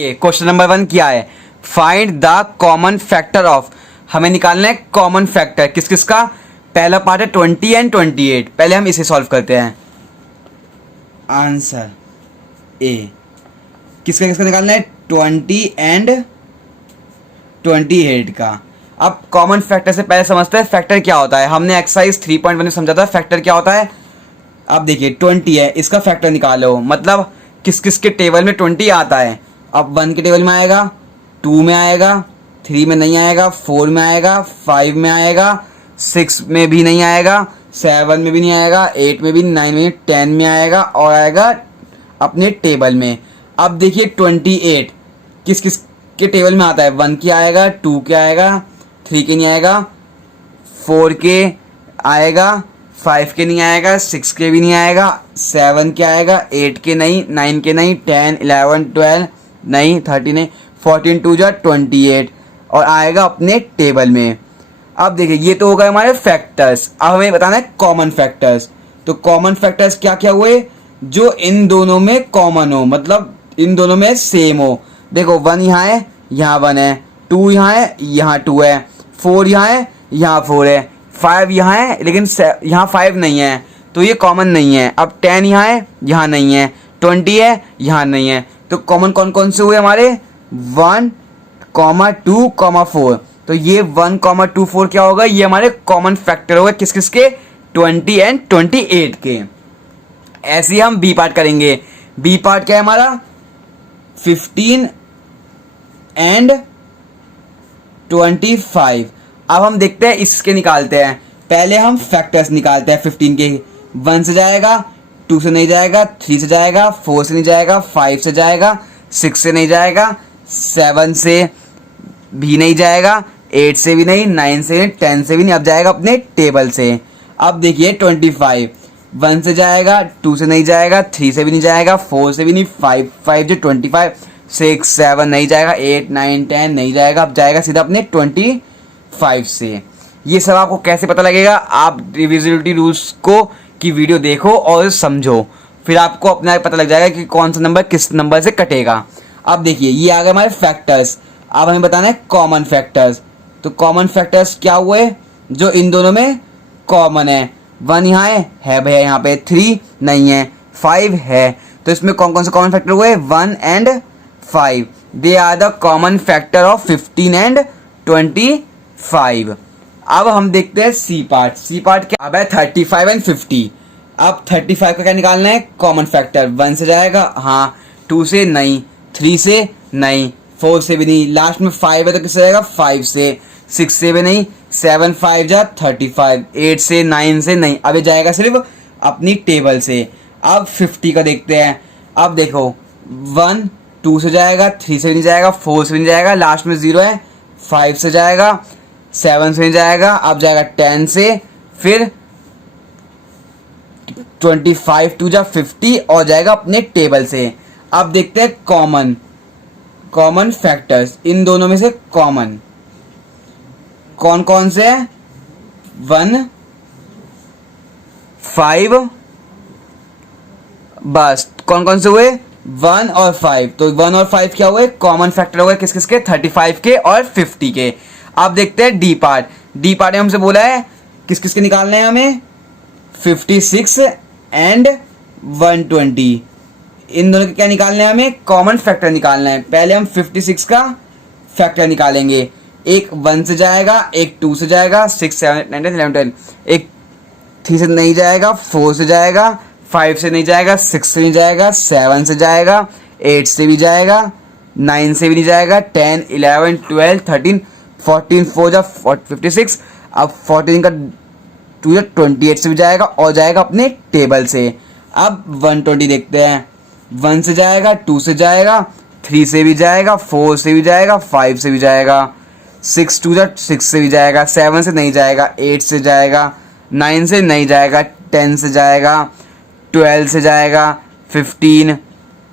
देखिए question number 1 क्या है, find the common factor of. हमें निकालना है कॉमन फैक्टर किस किस का। पहला पार्ट है 20 एंड 28। पहले हम इसे सॉल्व करते हैं। आंसर ए किसका किसका निकालना है, 20 एंड 28 का। अब कॉमन फैक्टर से पहले समझते हैं फैक्टर क्या होता है। हमने एक्सरसाइज 3.1 में समझा था फैक्टर क्या होता है। अब देखिए 20 है, इसका फैक्टर निकालो, मतलब किस किस के टेबल में 20 आता है। अब 1 के टेबल में आएगा, 2 में आएगा, 3 में नहीं आएगा, 4 में आएगा, 5 में आएगा, 6 में भी नहीं आएगा, 7 में भी नहीं आएगा, 8 में भी, 9 में, 10 में आएगा और आएगा अपने टेबल में। अब देखिए 28 किस किस के टेबल में आता है। 1 के आएगा, 2 के आएगा, 3 के नहीं आएगा, 4 के आएगा, 5 के नहीं आएगा, 6 के भी नहीं आएगा, 7 के आएगा, 8 के नहीं, 9 के नहीं, 10, 11, 12 नहीं, 13 नहीं, 14 2 जा 28 और आएगा अपने टेबल में। अब देखिए ये तो हो गए हमारे फैक्टर्स। अब हमें बताना है कॉमन फैक्टर्स। तो कॉमन फैक्टर्स क्या क्या हुए, जो इन दोनों में कॉमन हो, मतलब इन दोनों में सेम हो। देखो 1 यहाँ है, यहाँ 1 है, 2 यहाँ है, यहाँ 2 है, 4 यहाँ है, यहाँ 4 है, 5 यहाँ है लेकिन यहाँ 5 नहीं है तो ये कॉमन नहीं है। अब 10 यहाँ है, यहाँ नहीं है, 20 है, यहाँ नहीं है। तो कॉमन कौन कौन से हुए हमारे, 1, 2, 4। तो ये 1, 2, 4 क्या होगा, ये हमारे कॉमन फैक्टर होगा किस किस के, 20 एंड 28 के। ऐसे ही हम बी पार्ट करेंगे। बी पार्ट क्या है हमारा, 15 एंड 25। अब हम देखते हैं इसके निकालते हैं। पहले हम फैक्टर्स निकालते हैं 15 के। 1 से जाएगा, 2 से नहीं जाएगा, 3 से जाएगा, 4 से नहीं जाएगा, 5 से जाएगा, 6 से नहीं जाएगा, 7 से भी नहीं जाएगा, 8 से भी नहीं, 9 से नहीं, 10 से भी नहीं। अब जाएगा अपने टेबल से। अब देखिए 25, 1 से जाएगा, 2 से नहीं जाएगा, 3 से भी नहीं जाएगा, 4 से भी नहीं, 5 जो 25, 6 7 नहीं जाएगा, 8 9 10 नहीं जाएगा। अब जाएगा सीधा अपने 25 से। ये सब आपको कैसे पता लगेगा, आप डिविजिबिलिटी रूल्स को की वीडियो देखो और समझो, फिर आपको अपने आप पता लग जाएगा कि कौन सा नंबर किस नंबर से कटेगा। अब देखिए ये आ गए हमारे फैक्टर्स। अब हमें बताना है कॉमन फैक्टर्स। तो कॉमन फैक्टर्स क्या हुए, जो इन दोनों में कॉमन है। 1 यहाँ है भैया, यहाँ पे 3 नहीं है, 5 है। तो इसमें कौन कौन से कॉमन फैक्टर हुए, 1 and 5। They are the common factor of 15 and 25। अब हम देखते हैं सी पार्ट। सी पार्ट क्या, अब है 35 एंड 50। अब 35 का क्या निकालना है, कॉमन फैक्टर। 1 से जाएगा, हाँ, 2 से नहीं, 3 से नहीं, 4 से भी नहीं, लास्ट में 5 है तो किससे जाएगा, 5 से, 6 से भी नहीं, 7 5 जा 35, 8 से 9 से नहीं। अब ये जाएगा सिर्फ अपनी टेबल से। अब 50 का देखते हैं। अब देखो 1 2 से जाएगा, 3 से भी नहीं जाएगा, 4 से भी नहीं जाएगा, लास्ट में 0 है, 5 से जाएगा, 7 से नहीं जाएगा, अब जाएगा 10 से, फिर 25 2 जा 50 और जाएगा अपने टेबल से। अब देखते हैं कॉमन फैक्टर्स। इन दोनों में से कॉमन कौन कौन से हैं, 1 5, बस कौन कौन से हुए, 1 और 5। तो 1 और 5 क्या हुए, कॉमन फैक्टर हुए किस किस के, 35 के और 50 के। अब देखते हैं डी पार्ट। डी पार्ट में हमसे बोला है किस किस के निकालने हैं हमें, 56 एंड 120। इन दोनों के क्या निकालने हैं हमें, कॉमन फैक्टर निकालना है। पहले हम 56 का फैक्टर निकालेंगे। एक 1 से जाएगा, एक 2 से जाएगा, 6 7 8 9 10 11 12, एक 3 से नहीं जाएगा, 4 से जाएगा, 5 से नहीं जाएगा, 6 से नहीं जाएगा, 7 से जाएगा, 8 से भी जाएगा, 9 से भी नहीं जाएगा, 10 11 12 13 14 4 जा 56। अब 14 का 2 जा 28 से भी जाएगा और जाएगा अपने टेबल से। अब 120 देखते हैं। 1 से जाएगा, 2 से जाएगा, 3 से भी जाएगा, 4 से भी जाएगा, 5 से भी जाएगा, 6 2 जा 6 से भी जाएगा, 7 से नहीं जाएगा, 8 से जाएगा, 9 से नहीं जाएगा, 10 से जाएगा, 12 से जाएगा, 15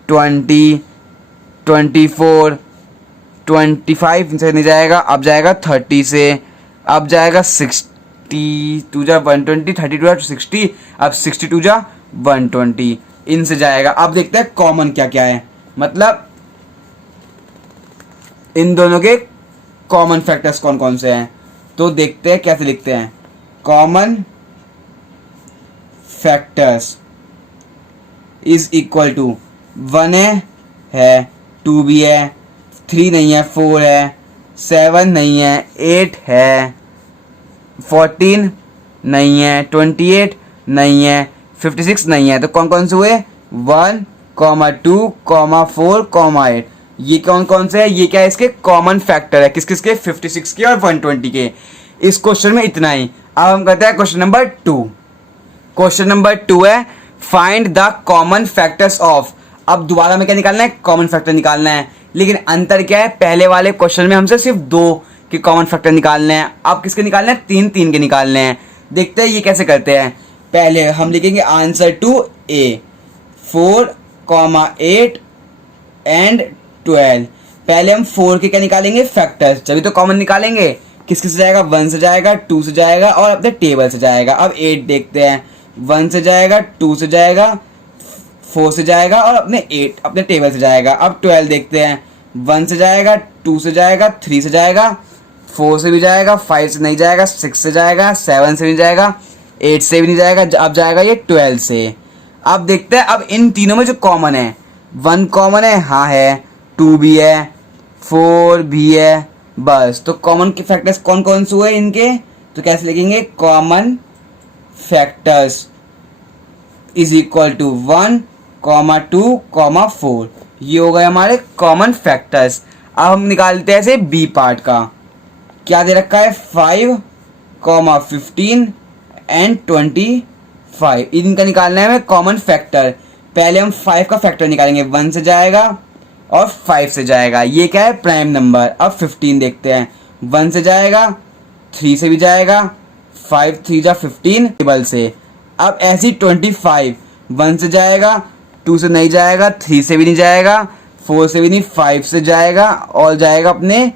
20 24 25 से नहीं जाएगा, अब जाएगा 30 से, अब जाएगा 62 जा 120, 32 जा 60, अब 62 जा 120 इनसे जाएगा। अब देखते हैं कॉमन क्या क्या है, मतलब इन दोनों के कॉमन फैक्टर्स कौन कौन से हैं, तो देखते हैं कैसे लिखते हैं। Common factors is equal to 1 है 2 भी है, 3 नहीं है 4 है, 7 नहीं है 8 है, 14 नहीं है, 28 नहीं है, 56 नहीं है। तो कौन कौन से हुए 1, 2, 4, 8। ये कौन कौन से है, ये क्या है इसके कॉमन फैक्टर है, किस किस के 56 के और 120 के। इस क्वेश्चन में इतना ही। अब हम करते हैं क्वेश्चन नंबर 2। क्वेश्चन नंबर 2 है find the common factors of. अब दोबारा में क्या निकालना है, कॉमन फैक्टर निकालना है, लेकिन अंतर क्या है, पहले वाले क्वेश्चन में हमसे सिर्फ 2 के कॉमन फैक्टर निकालने हैं, अब किसके निकालने हैं, 3 के निकालने हैं। देखते हैं ये कैसे करते हैं। पहले हम लिखेंगे आंसर टू ए 4, 8 एंड 12। पहले हम 4 के क्या निकालेंगे फैक्टर्स, जब तो कॉमन निकालेंगे। किस किस से जाएगा, 1 से जाएगा, 2 से जाएगा और अपने टेबल से जाएगा। अब 8 देखते हैं, 1 से जाएगा, 2 से जाएगा, 4 से जाएगा और अपने टेबल से जाएगा। अब 12 देखते हैं, 1 से जाएगा, 2 से जाएगा, 3 से जाएगा, 4 से भी जाएगा, 5 से नहीं जाएगा, 6 से जाएगा, 7 से नहीं जाएगा, 8 से भी नहीं जाएगा, अब जाएगा ये 12 से। अब देखते हैं, अब इन तीनों में जो कॉमन है, 1 कॉमन है, हाँ है, 2 भी है, 4 भी है, बस। तो कॉमन के फैक्टर्स कौन कौन से हुए इनके, तो कैसे लिखेंगे, common factors is equal to 1, 2, 4। ये हो गए हमारे कॉमन फैक्टर्स। अब हम निकालते हैं ऐसे बी पार्ट का। क्या दे रखा है, 5, 15 एंड 25। इनका निकालना है हमें कॉमन फैक्टर। पहले हम 5 का फैक्टर निकालेंगे, 1 से जाएगा और 5 से जाएगा, ये क्या है प्राइम नंबर। अब 15 देखते हैं, 1 से जाएगा, 3 से भी जाएगा, 5 3 जा 15 टेबल से। अब ऐसी 25, 1 से जाएगा, 2 से नहीं जाएगा, 3 से भी नहीं जाएगा, 4 से भी नहीं, 5 से जाएगा और जाएगा अपने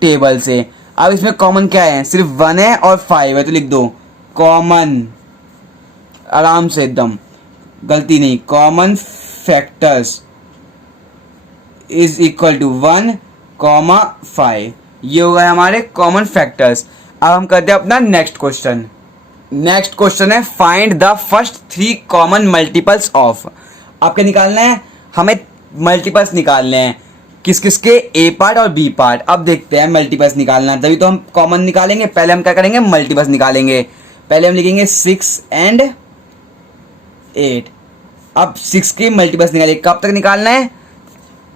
टेबल से। अब इसमें कॉमन क्या है, सिर्फ 1 है और 5 है, तो लिख दो कॉमन, आराम से एकदम गलती नहीं, common factors is equal to 1, 5। ये हो गए हमारे कॉमन फैक्टर्स। अब हम करते हैं अपना नेक्स्ट क्वेश्चन। नेक्स्ट क्वेश्चन है find the first 3 common multiples of. आपके निकालना है, हमें मल्टीपल्स निकालने हैं, किस किस के, ए पार्ट और बी पार्ट। अब देखते हैं मल्टीपल्स निकालना है, तभी तो हम कॉमन निकालेंगे। पहले हम क्या करेंगे, मल्टीपल्स निकालेंगे। पहले हम लिखेंगे 6 एंड 8। अब 6 के मल्टीपल्स निकालेंगे, कब तक निकालना है,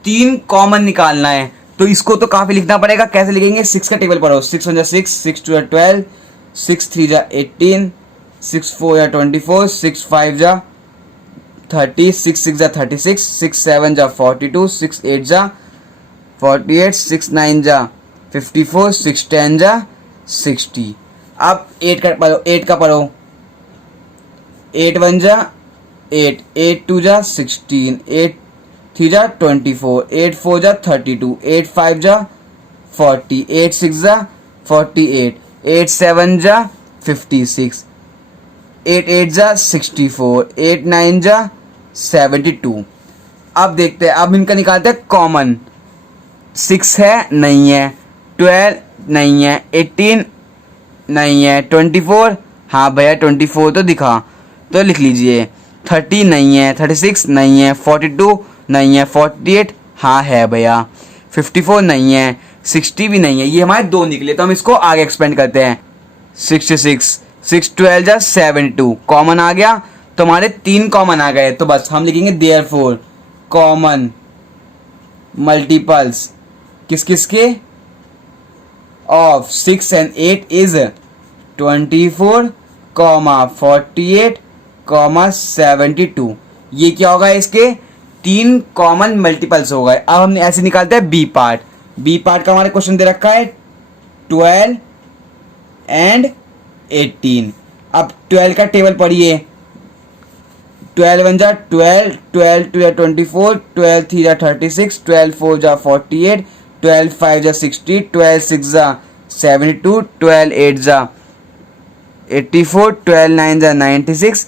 3 कॉमन निकालना है, तो इसको तो काफी लिखना पड़ेगा। कैसे लिखेंगे, 6 का टेबल पढ़ो, 6 1 जा 6, 6 2 जा 12, 6 3 जा 18, 6 4 जा 24, 6 5 जा 30, 6 6 जा 36, 6 7 जा 42, 6 8 जा 48, 6 9 जा 54, 6 10 जा 60। अब 8 का पढ़ो, 8 1 जा 8, 8 2 जा 16, 8 3 जा 24, 8 4 जा 32, 8 5 जा 40, 8 6 जा 48, 8 7 जा 56, 8 8 जा 64, 8 9 जा 72। अब देखते हैं, अब इनका निकालते हैं कॉमन। 6 है, नहीं है, 12 नहीं है, 18 नहीं है, 24 हाँ भैया 24 तो दिखा, तो लिख लीजिए। 30 नहीं है, 36 नहीं है, 42 नहीं है, 48 हाँ है भैया, 54 नहीं है, 60 भी नहीं है। ये हमारे 2 निकले, तो हम इसको आगे एक्सपेंड करते हैं। 66, 6 12 जा 72 कॉमन आ गया, तो हमारे 3 कॉमन आ गए, तो बस हम लिखेंगे देयरफॉर कॉमन मल्टीपल्स किस किस के ऑफ 6 एंड 8 इज 24, 48, 72। ये क्या होगा, इसके 3 कॉमन मल्टीपल्स हो गए। अब हम ऐसे निकालते हैं बी पार्ट। बी पार्ट का हमारे क्वेश्चन दे रखा है 12 एंड 18। अब 12 का टेबल पढ़िए, 12 1 जा 12, 12 2 जा 24, 12 3 जा 36, 12 4 जा 48, 12 5 जा 60, 12 6 जा 72, 12 8 जा 84, 12 9 जा 96,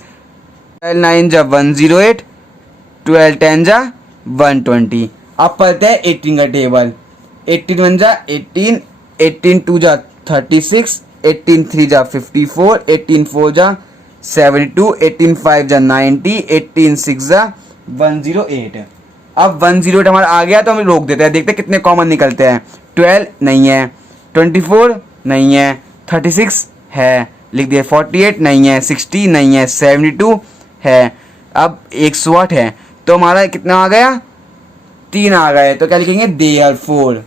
12 9 जा 108, 12 10 जा 120। अब पढ़ते हैं 18 का टेबल। 18 वन जा 18, 18 टू जा 36, 18 थ्री जा 54, 18 फोर जा 72, 18 फाइव जा 90, 18 सिक्स जा 108। अब 108 हमारा आ गया तो हम रोक देते हैं, देखते हैं कितने कॉमन निकलते हैं। 12 नहीं है, 24 नहीं है, 36 है, लिख दिया। 48 नहीं है, 60 नहीं है, 72 है, अब 108 है, तो हमारा कितना आ गया, 3 आ गए। तो क्या लिखेंगे, therefore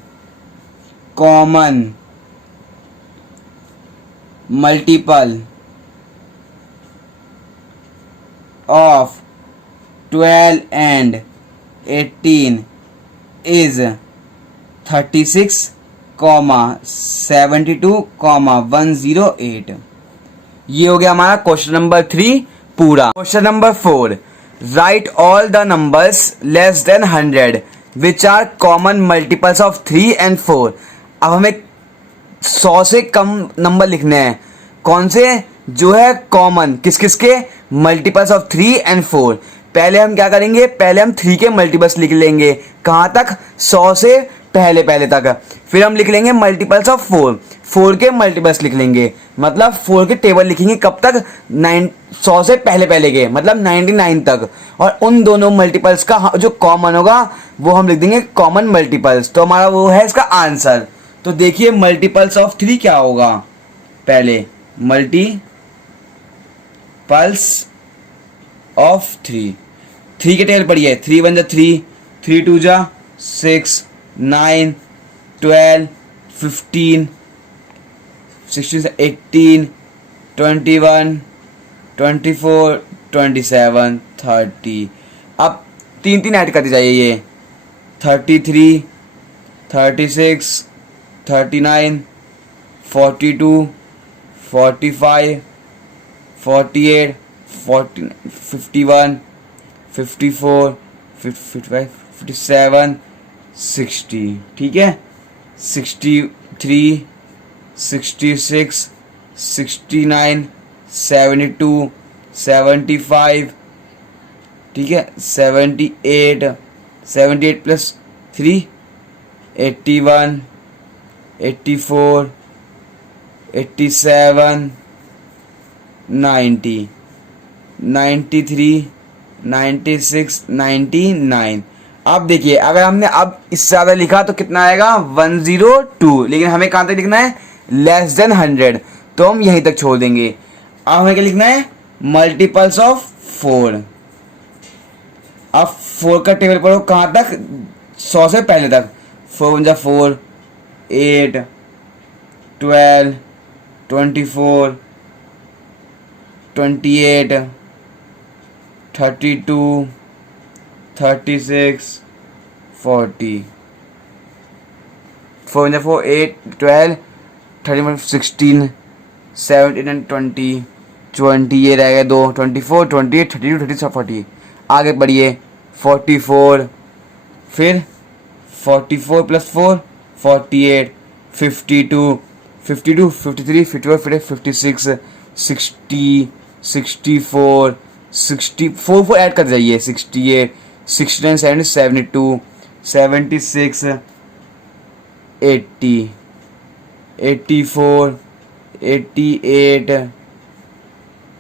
common multiple of 12 and 18 is 36, 72, 108। ये हो गया हमारा क्वेश्चन नंबर 3 पूरा। Question number 4, write all the numbers less than 100 which are common multiples of 3 and 4। अब हमें 100 से कम नंबर लिखने हैं, कौन से, जो है कॉमन, किस किस के, मल्टीपल्स ऑफ 3 एंड 4। पहले हम क्या करेंगे, पहले हम 3 के मल्टीपल्स लिख लेंगे, कहाँ तक, 100 से पहले तक। फिर हम लिख लेंगे मल्टीपल्स ऑफ 4 के मल्टीपल्स लिख लेंगे, मतलब 4 के टेबल लिखेंगे कब तक, 100 से पहले के, मतलब 99 तक। और उन दोनों मल्टीपल्स का जो कॉमन होगा वो हम लिख देंगे कॉमन मल्टीपल्स। तो हमारा वो है इसका आंसर। तो देखिए मल्टीपल्स ऑफ 3 क्या होगा, पहले मल्टीपल्स ऑफ 3 के टेबल पढ़िए। 3 वन जा 3, 3 टू जा 6, 9, 12, 15, 16, 18, 21, 24, 27, 30। अब 3 ऐड करते जाइए, ये 33, 36, 39, 42, 45, 48, 51, 54, 55, 57, 60। ठीक है, 63, 66, 69, 72, 75, ठीक है, 78 प्लस 3, 81, 84, 87, 90, 93, 96, 99। अब देखिए अगर हमने अब इससे ज़्यादा लिखा तो कितना आएगा, 102। लेकिन हमें कहाँ तक लिखना है, लेस देन 100, तो हम यहीं तक छोड़ देंगे। अब हमें क्या लिखना है, मल्टीपल्स ऑफ 4। अब 4 का टेबल पढ़ो कहाँ तक, 100 से पहले तक। 4 वन जा 4, 8, 12, 24, 28, 32, 36, 40। 4 वन जा 4, 8, 12, 31, 16, 17 एंड 20, ये रह गए 2, 24, 28, 32, 33, 40। आगे बढ़िए 44, फिर 44 प्लस 4, 48, 52, 53, 54, फिर 56, 60, 64, 4 ऐड कर जाइए, 68, 69, 70, 72, 76, 80, 84, 88,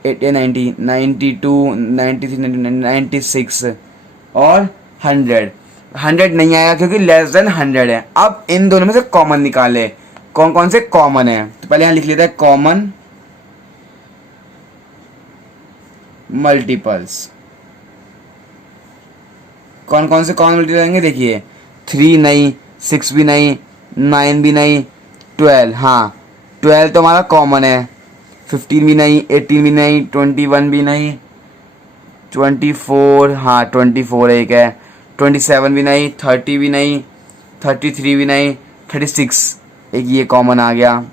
90, 92, 93, 96 और 100 नहीं आएगा क्योंकि लेस देन 100 है। अब इन दोनों में से कॉमन निकाले, कौन कौन से कॉमन है। तो पहले यहाँ लिख लेते हैं कॉमन मल्टीपल्स। कौन कौन से कॉमन मल्टीपल आएंगे, देखिए 3 नहीं, 6 भी नहीं, 9 भी नहीं, 12, हाँ 12 तो हमारा कॉमन है। 15 भी नहीं, 18 भी नहीं, 21 भी नहीं, 24, हाँ 24 एक है, 27 भी नहीं, 30 भी नहीं, 33 भी नहीं, 36 एक ये कॉमन आ गया।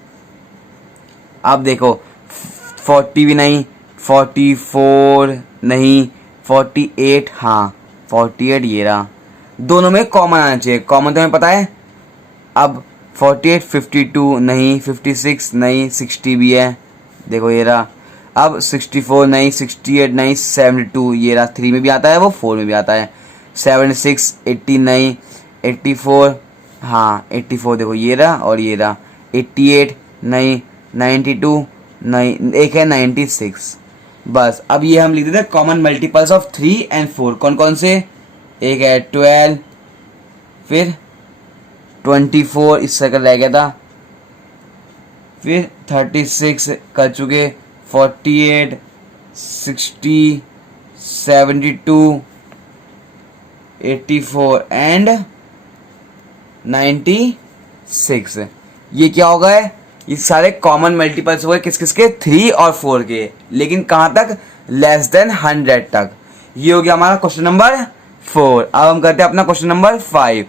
अब देखो 40 भी नहीं, 44 नहीं, 48, हाँ 48 ये रहा। दोनों में कॉमन आना चाहिए, कॉमन तो हमें पता है। अब 48, 52 नहीं, 56 नहीं, 60 भी है, देखो ये रहा। अब 64 नहीं, 68 नहीं, 72 ये रहा, 3 में भी आता है वो, 4 में भी आता है। 76, 80 नहीं, 84, हाँ 84 देखो ये रहा और ये रहा, 88 नहीं, 92 नहीं, एक है 96। बस अब ये हम लिख देते हैं कॉमन मल्टीपल्स ऑफ 3 एंड 4। कौन कौन से? एक है 12, फिर 24 इस सर्कल रह गया था, फिर 36 कर चुके, 48, 60, 72, 84 एंड 96। ये क्या हो गए? ये सारे कॉमन मल्टीपल्स हो गए किस किस के? 3 और 4 के, लेकिन कहाँ तक? लेस देन 100 तक। ये हो गया हमारा क्वेश्चन नंबर 4। अब हम करते हैं अपना क्वेश्चन नंबर 5।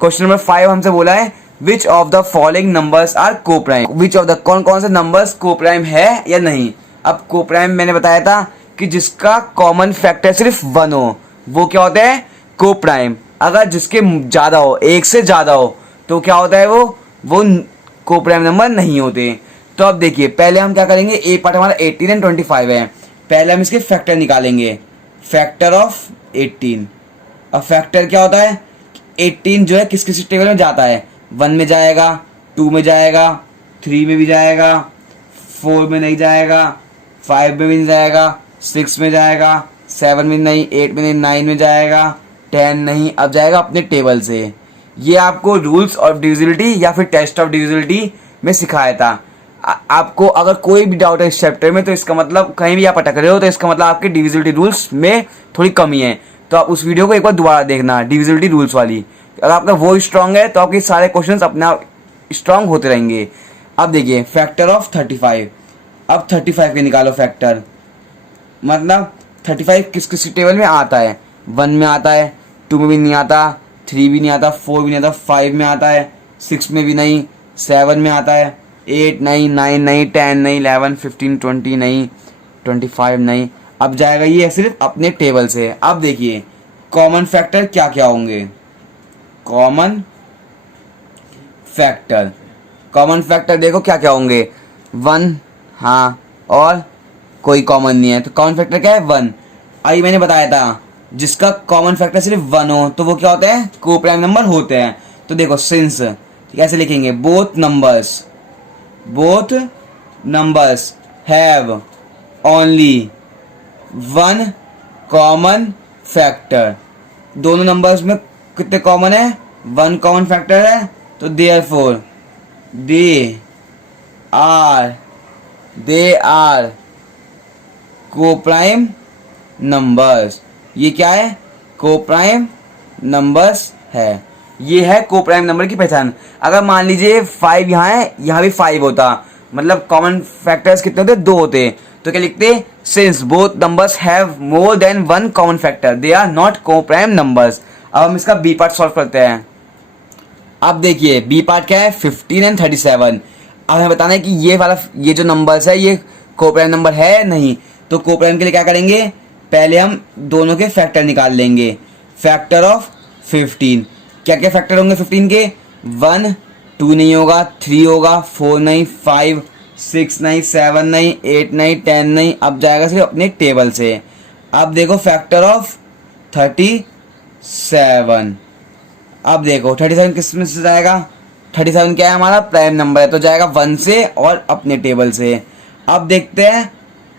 क्वेश्चन नंबर 5 हमसे बोला है which of the following numbers are coprime. Which of the कौन कौन से नंबर्स कोप्राइम है या नहीं। अब कोप्राइम मैंने बताया था कि जिसका कॉमन फैक्टर सिर्फ 1 हो वो क्या होता है? कोप्राइम। अगर जिसके ज्यादा हो, एक से ज्यादा हो, तो क्या होता है? वो कोप्राइम नंबर नहीं होते। तो अब देखिए पहले हम क्या करेंगे, ए पार्ट हमारा 18 एंड 25 है। पहले हम इसके फैक्टर निकालेंगे, फैक्टर ऑफ 18। अब फैक्टर क्या होता है? 18 जो है किस किस टेबल में जाता है? 1 में जाएगा, 2 में जाएगा, 3 में भी जाएगा, 4 में नहीं जाएगा, 5 में भी नहीं जाएगा, 6 में जाएगा, 7 में नहीं, 8 में नहीं, 9 में जाएगा, 10 नहीं। अब जाएगा अपने टेबल से। ये आपको रूल्स ऑफ डिविजिबिलिटी या फिर टेस्ट ऑफ डिविजिबिलिटी में सिखाया था। आपको अगर कोई भी डाउट है इस चैप्टर में तो इसका मतलब कहीं भी आप अटक रहे हो तो इसका मतलब आपके डिविजिबिलिटी रूल्स में थोड़ी कमी है। तो आप उस वीडियो को एक बार दोबारा देखना, डिविजिबिलिटी रूल्स वाली। अगर आपका वो स्ट्रांग है तो आपके सारे क्वेश्चंस अपने आप स्ट्रांग होते रहेंगे। अब देखिए फैक्टर ऑफ 35। अब 35 के निकालो फैक्टर, मतलब 35 किस किस टेबल में आता है? 1 में आता है, 2 में भी नहीं आता, 3 भी नहीं आता, 4 भी नहीं आता, 5 में आता है, 6 में भी नहीं, 7 में आता है, 8 नहीं, 9 नहीं, 10 नहीं, 11, 15, 20 नहीं, 25 नहीं। अब जाएगा ये सिर्फ अपने टेबल से। अब देखिए कॉमन फैक्टर क्या क्या होंगे। कॉमन फैक्टर, कॉमन फैक्टर देखो क्या क्या होंगे। 1 हाँ, और कोई कॉमन नहीं है तो कॉमन फैक्टर क्या है? 1। अभी मैंने बताया था जिसका कॉमन फैक्टर सिर्फ 1 हो तो वो क्या होता है? कोप्राइम नंबर होते हैं। तो देखो सिंस कैसे लिखेंगे, both numbers have only 1 common factor. दोनों नंबर्स में कितने कॉमन है? 1 कॉमन फैक्टर है। तो therefore they are coprime numbers. ये क्या है? कोप्राइम नंबर्स है। ये है कोप्राइम नंबर की पहचान। अगर मान लीजिए 5 यहाँ है, यहाँ भी 5 होता, मतलब कॉमन फैक्टर्स कितने होते? 2 होते, तो क्या लिखते? Since both numbers have more than 1 common factor they are not coprime numbers. अब हम इसका बी पार्ट सॉल्व करते हैं। अब देखिए बी पार्ट क्या है? 15 एंड 37। अब हमें बताना है कि ये जो नंबर्स है ये कोप्राइम नंबर है नहीं। तो कोप्राइम के लिए क्या करेंगे? पहले हम दोनों के फैक्टर निकाल लेंगे। फैक्टर ऑफ 15, क्या क्या फैक्टर होंगे 15 के? 1, 2 नहीं होगा, 3 होगा, 4 नहीं, 5, 6 नहीं, 7 नहीं, 8 नहीं, 10 नहीं। अब जाएगा सिर्फ अपने टेबल से। अब देखो फैक्टर ऑफ 37। अब देखो 37 किस में से जाएगा? 37 क्या है? हमारा प्राइम नंबर है तो जाएगा 1 से और अपने टेबल से। अब देखते हैं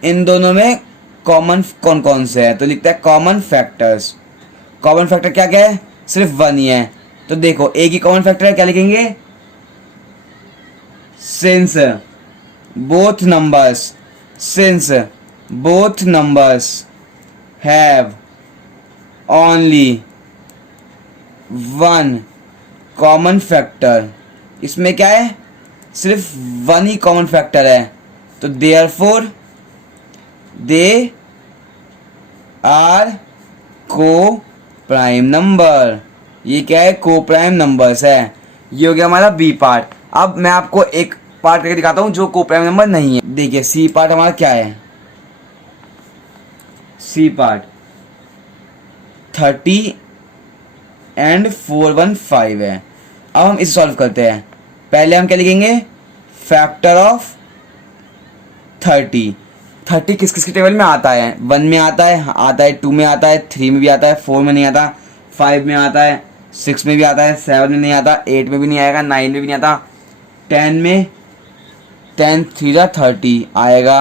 इन दोनों में कॉमन कौन कौन से है। तो लिखते हैं कॉमन फैक्टर्स। कॉमन फैक्टर क्या क्या है? सिर्फ 1 ही है। तो देखो एक ही कॉमन फैक्टर है, क्या लिखेंगे? Since both numbers have only 1 common factor. इसमें क्या है? सिर्फ 1 ही कॉमन फैक्टर है। तो देयरफॉर दे आर को प्राइम नंबर। ये क्या है? को प्राइम नंबर्स है। ये हो गया हमारा बी पार्ट। अब मैं आपको एक पार्ट करके दिखाता हूं जो को प्राइम नंबर नहीं है। देखिए सी पार्ट हमारा क्या है? सी पार्ट 30 एंड 415 है। अब हम इसे सॉल्व करते हैं। पहले हम क्या लिखेंगे? फैक्टर ऑफ 30 किस किस के टेबल में आता है? 1 में आता है, 2 में आता है, 3 में भी आता है, 4 में नहीं आता, 5 में आता है, 6 में भी आता है, 7 में नहीं आता, 8 में भी नहीं आएगा, 9 में भी नहीं आता, 10 में 10 3 जा 30 आएगा।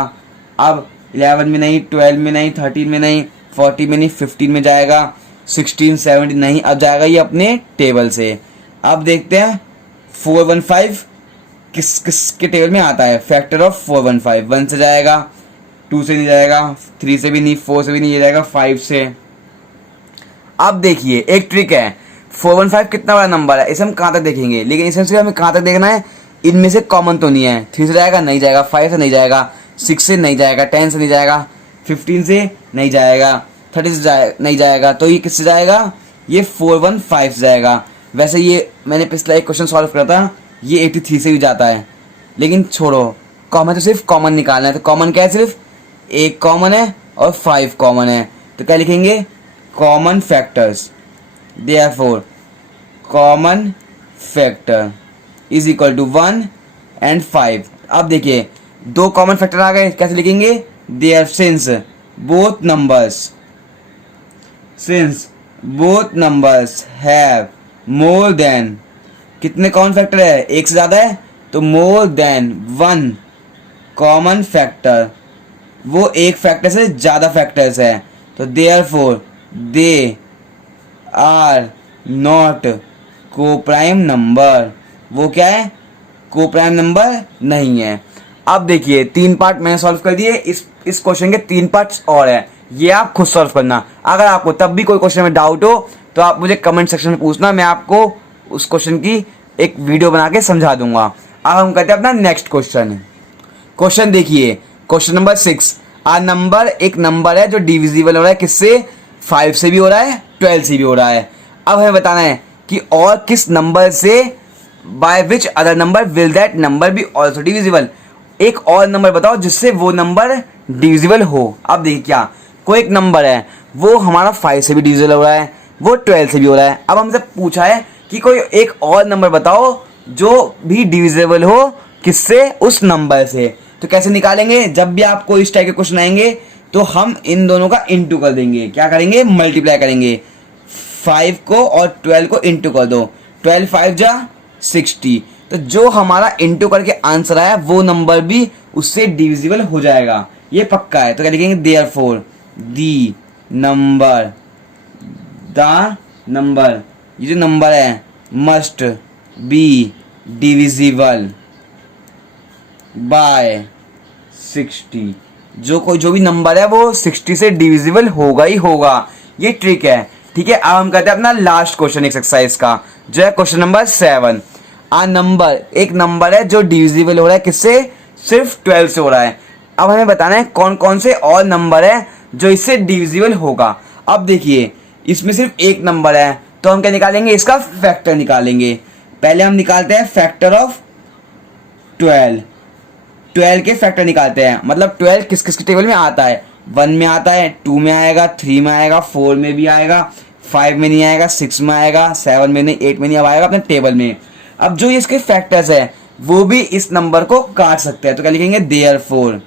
अब 11 में नहीं, 12 में नहीं, 13 में नहीं, 40 में नहीं, 15 में जाएगा, 16 17 नहीं। अब जाएगा ये अपने टेबल से। अब देखते हैं 415 किस किस के टेबल में आता है। फैक्टर ऑफ 415 1 से जाएगा, 2 से नहीं जाएगा, 3 से भी नहीं, 4 से भी नहीं, ये जाएगा 5 से। अब देखिए एक ट्रिक है, 415 कितना बड़ा नंबर है, इसे हम कहाँ तक देखेंगे, लेकिन इसे हमें कहाँ तक देखना है, इनमें से कॉमन तो नहीं है। 3 से जाएगा नहीं जाएगा, 5 से नहीं जाएगा, 6 से नहीं जाएगा, 10 से नहीं जाएगा, 15 से नहीं जाएगा, 30 से नहीं जाएगा, तो ये किससे जाएगा, ये 415 से जाएगा। वैसे ये मैंने पिछला एक क्वेश्चन सॉल्व करा था, ये 83 से भी जाता है, लेकिन छोड़ो, कॉमन तो सिर्फ कॉमन निकालना है। तो कॉमन क्या है, सिर्फ एक कॉमन है और 5 कॉमन है, तो क्या लिखेंगे, common factors. Therefore common factor is equal to 1 and 5। अब देखिए 2 कॉमन फैक्टर आ गए, कैसे लिखेंगे, there since both numbers have more than, कितने कॉमन फैक्टर है, एक से ज़्यादा है, तो मोर देन 1 कॉमन फैक्टर, वो एक फैक्टर से ज़्यादा फैक्टर्स है, तो therefore they are not coprime number, वो क्या है, कोप्राइम नंबर नहीं है। अब देखिए 3 पार्ट मैंने सॉल्व कर दिए, इस क्वेश्चन के 3 पार्ट्स और हैं, ये आप खुद सॉल्व करना। अगर आपको तब भी कोई क्वेश्चन में डाउट हो तो आप मुझे कमेंट सेक्शन में पूछना, मैं आपको उस क्वेश्चन की एक वीडियो बना के समझा दूंगा। अब हम करते हैं अपना नेक्स्ट क्वेश्चन देखिए, क्वेश्चन नंबर 6। आ नंबर एक नंबर है जो डिविजिबल हो रहा है, किससे, 5 से भी हो रहा है, 12 से भी हो रहा है। अब हमें बताना है कि और किस नंबर से, by which other number will that number be also divisible, एक और नंबर बताओ जिससे वो नंबर डिविजिबल हो। अब देखिए क्या, कोई एक नंबर है वो हमारा 5 से भी डिविजिबल हो रहा है, वो 12 से भी हो रहा है। अब हमसे पूछा है कि कोई एक और नंबर बताओ जो भी डिविजिबल हो, किससे, उस नंबर से। तो कैसे निकालेंगे, जब भी आपको इस टाइप के क्वेश्चन आएंगे तो हम इन दोनों का इंटू कर देंगे, क्या करेंगे, मल्टीप्लाई करेंगे। 5 को और 12 को इंटू कर दो, 12 5 जा 60, तो जो हमारा इंटू करके आंसर आया वो नंबर भी उससे डिविजिबल हो जाएगा, ये पक्का है। तो क्या लिखेंगे, देयरफॉर द नंबर, ये जो नंबर है मस्ट बी डिविजिबल बाय 60, जो भी नंबर है वो 60 से डिविजिबल होगा ही होगा, ये ट्रिक है। ठीक है, अब हम करते हैं अपना लास्ट क्वेश्चन एक्सरसाइज का, जो है क्वेश्चन नंबर 7। एक नंबर है जो डिविजिबल हो रहा है, किससे, सिर्फ 12 से हो रहा है। अब हमें बताना है कौन कौन से और नंबर है जो इससे डिविजिबल होगा। अब देखिए इसमें सिर्फ एक नंबर है, तो हम क्या निकालेंगे, इसका फैक्टर निकालेंगे। पहले हम निकालते हैं फैक्टर ऑफ 12 के फैक्टर निकालते हैं, मतलब 12 किस किस के टेबल में आता है, 1 में आता है, 2 में आएगा, 3 में आएगा, 4 में भी आएगा, 5 में नहीं आएगा, 6 में आएगा, 7 में नहीं, 8 में नहीं, अब आएगा अपने टेबल में। अब जो इसके फैक्टर्स है वो भी इस नंबर को काट सकते हैं, तो क्या लिखेंगे, therefore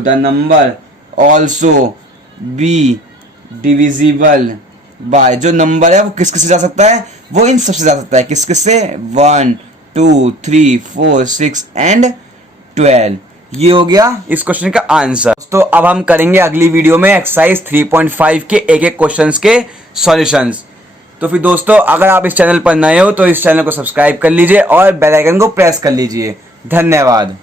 the number also be divisible by, जो नंबर है वो किस किस से जा सकता है, वो इन सबसे जा सकता है, किस किस से, 1 2 3 4 6 एंड 12। ये हो गया इस क्वेश्चन का आंसर। तो अब हम करेंगे अगली वीडियो में एक्सरसाइज 3.5 के एक एक क्वेश्चंस के सॉल्यूशंस। तो फिर दोस्तों, अगर आप इस चैनल पर नए हो तो इस चैनल को सब्सक्राइब कर लीजिए और बेल आइकन को प्रेस कर लीजिए। धन्यवाद।